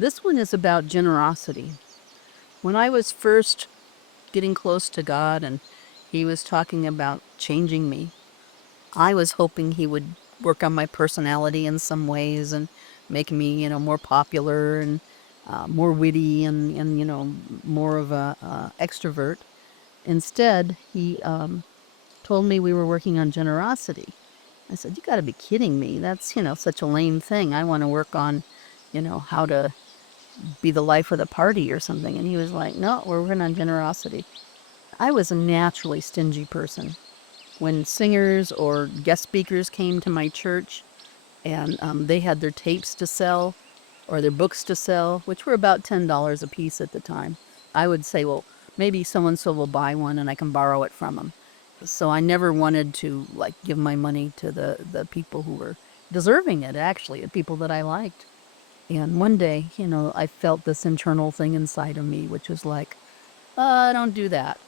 This one is about generosity. When I was first getting close to God and He was talking about changing me, I was hoping He would work on my personality in some ways and make me, more popular and more witty and more of a extrovert. Instead, He told me we were working on generosity. I said, "You got to be kidding me. That's, such a lame thing. I want to work on, how to be the life of the party or something." And he was like, "No, we're working on generosity." I was a naturally stingy person. When singers or guest speakers came to my church and they had their tapes to sell or their books to sell, which were about $10 a piece at the time, I would say, well, maybe so-and-so will buy one and I can borrow it from them. So I never wanted to give my money to the people who were deserving it, actually, the people that I liked. And one day, I felt this internal thing inside of me, which was like, don't do that.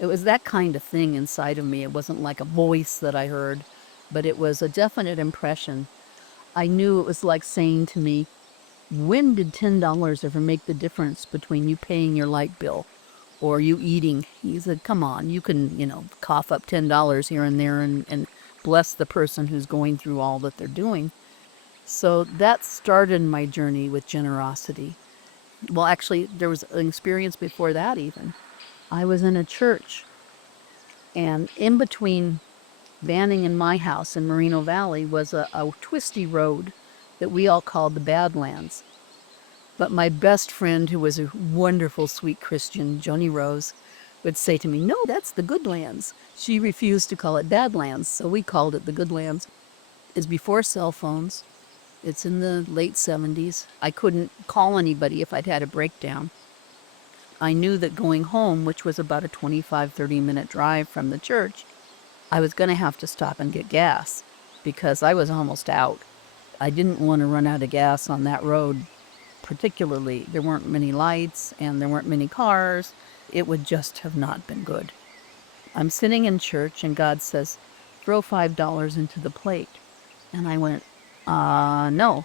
It was that kind of thing inside of me. It wasn't like a voice that I heard, but it was a definite impression. I knew it was like saying to me, when did $10 ever make the difference between you paying your light bill or you eating? He said, come on, you can, cough up $10 here and there and bless the person who's going through all that they're doing. So that started my journey with generosity. Well, actually, there was an experience before that even. I was in a church, and in between Banning and my house in Moreno Valley was a twisty road that we all called the Badlands. But my best friend, who was a wonderful, sweet Christian, Joni Rose, would say to me, "No, that's the Goodlands." She refused to call it Badlands, so we called it the Goodlands. It's before cell phones. It's in the late 70s. I couldn't call anybody if I'd had a breakdown. I knew that going home, which was about a 25, 30-minute drive from the church, I was going to have to stop and get gas because I was almost out. I didn't want to run out of gas on that road, particularly. There weren't many lights and there weren't many cars. It would just have not been good. I'm sitting in church and God says, "Throw $5 into the plate." And I went, no,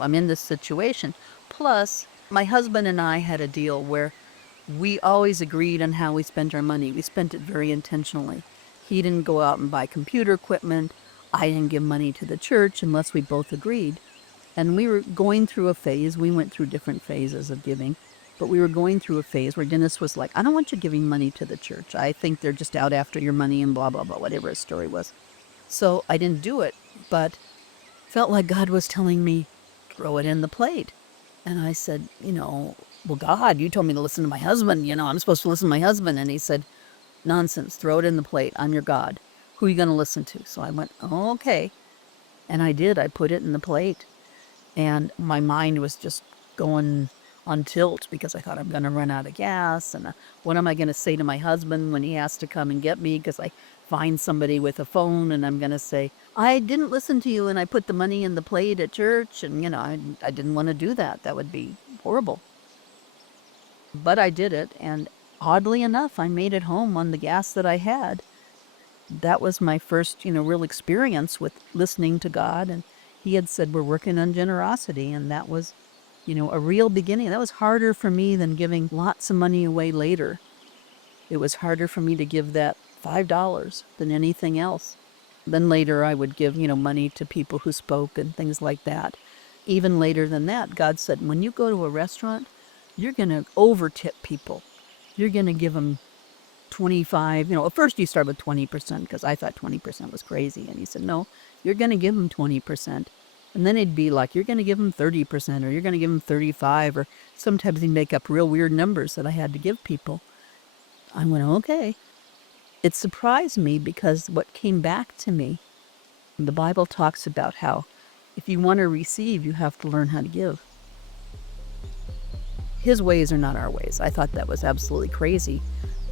I'm in this situation. Plus, my husband and I had a deal where we always agreed on how we spent our money. We spent it very intentionally. He didn't go out and buy computer equipment. I didn't give money to the church unless we both agreed. And we were going through a phase. We went through different phases of giving. But we were going through a phase where Dennis was like, "I don't want you giving money to the church. I think they're just out after your money and blah, blah, blah," whatever his story was. So I didn't do it, but felt like God was telling me, "Throw it in the plate." And I said, "Well, God, you told me to listen to my husband. I'm supposed to listen to my husband." And he said, "Nonsense, throw it in the plate. I'm your God. Who are you going to listen to?" So I went, "Oh, okay." And I did. I put it in the plate. And my mind was just going on tilt because I thought, I'm going to run out of gas. And what am I going to say to my husband when he has to come and get me? Because I find somebody with a phone and I'm going to say, "I didn't listen to you and I put the money in the plate at church." And, I didn't want to do that. That would be horrible. But I did it. And oddly enough, I made it home on the gas that I had. That was my first, real experience with listening to God. And He had said, "We're working on generosity." And that was, a real beginning. That was harder for me than giving lots of money away later. It was harder for me to give that $5 than anything else. Then later I would give, money to people who spoke and things like that. Even later than that, God said, when you go to a restaurant, you're going to over-tip people. You're going to give them 25, at first you start with 20% because I thought 20% was crazy. And He said, "No, you're going to give them 20%. And then it'd be like, you're going to give them 30% or you're going to give them 35, or sometimes He'd make up real weird numbers that I had to give people. I went, okay. It surprised me because what came back to me, the Bible talks about how if you want to receive, you have to learn how to give. His ways are not our ways. I thought that was absolutely crazy,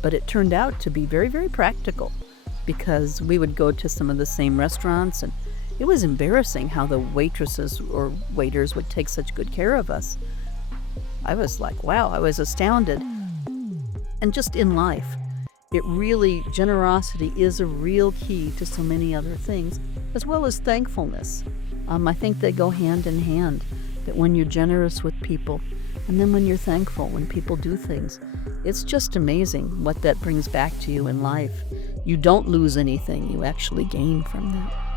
but it turned out to be very, very practical because we would go to some of the same restaurants and it was embarrassing how the waitresses or waiters would take such good care of us. I was like, wow, I was astounded. And just in life, generosity is a real key to so many other things, as well as thankfulness. I think they go hand in hand. that when you're generous with people, and then when you're thankful when people do things, it's just amazing what that brings back to you in life. You don't lose anything, you actually gain from that.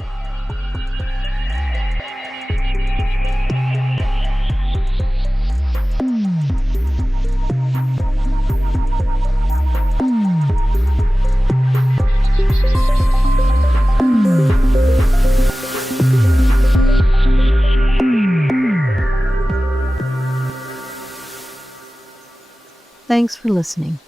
Thanks for listening.